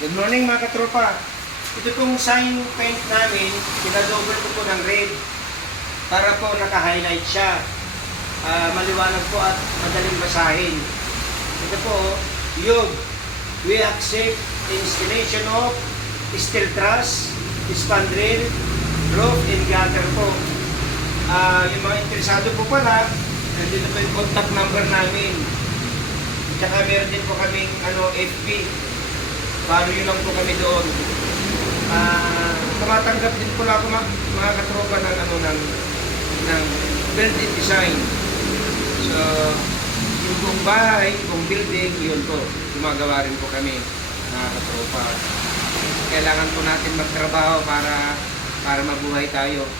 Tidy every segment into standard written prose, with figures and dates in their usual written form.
Good morning mga katropa. Ito pong sign paint namin, pinadouble ko po ng red para po naka-highlight siya. Maliwanag po at madaling basahin. Ito po, yug. We accept installation of steel truss, spandrel, roof, and gutter po. Yung mga interesado po pala, nandito po yung contact number namin. Tsaka meron din po kaming FB. Follow yun lang po kami doon. Tumatanggap din po lang ako mga katropa ng built-in design. So, yung buong bahay, buong building, yun po. Gumagawa rin po kami mga katropa. Kailangan po natin magtrabaho para mabuhay tayo.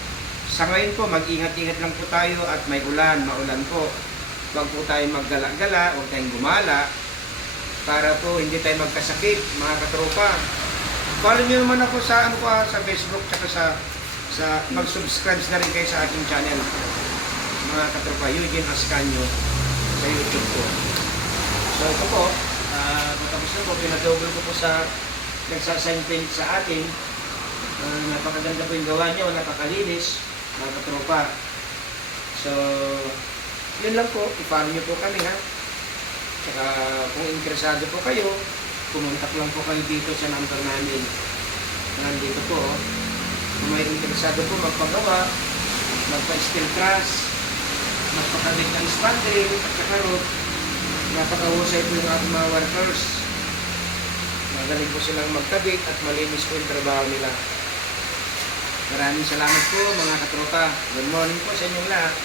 Sa ngayon po, mag-ingat-ingat lang po tayo at may ulan, maulan po. Huwag po tayo maggala-gala, huwag tayong gumala. Para po hindi tayo magkasakit, mga katropa. Follow nyo naman ako sa sa Facebook at sa mag-subscribe na rin kayo sa aking channel. Mga katropa, Eugene Ascanio sa YouTube ko. So ito po, matapos na po, pinadouble ko po sa nagsasign paint sa atin. Napakaganda po yung gawa nyo, napakalinis, mga katropa. So, yun lang po, i-follow nyo po kami ha. Saka kung interesado po kayo, pumuntak lang po kayo dito sa number namin. Nandito po, kung may interesado po magpagawa, magpa-steel truss, magpakabit ng spandrel at saka roof, napakahusay po yung ating mga workers. Magaling po silang magkabit at malinis po yung trabaho nila. Maraming salamat po mga katropa. Good morning po sa inyong lahat.